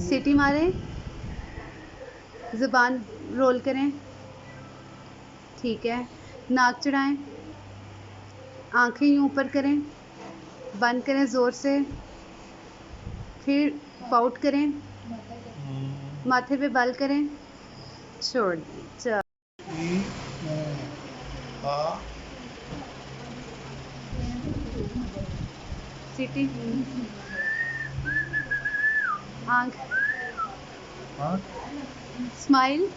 सीटी मारें, ज़ुबान रोल करें, ठीक है। नाक चढ़ाएं, आंखें यूं ऊपर करें, बंद करें ज़ोर से, फिर पाउट करें, माथे पे बल करें, छोड़ दें। सीटी, आंख, स्माइल,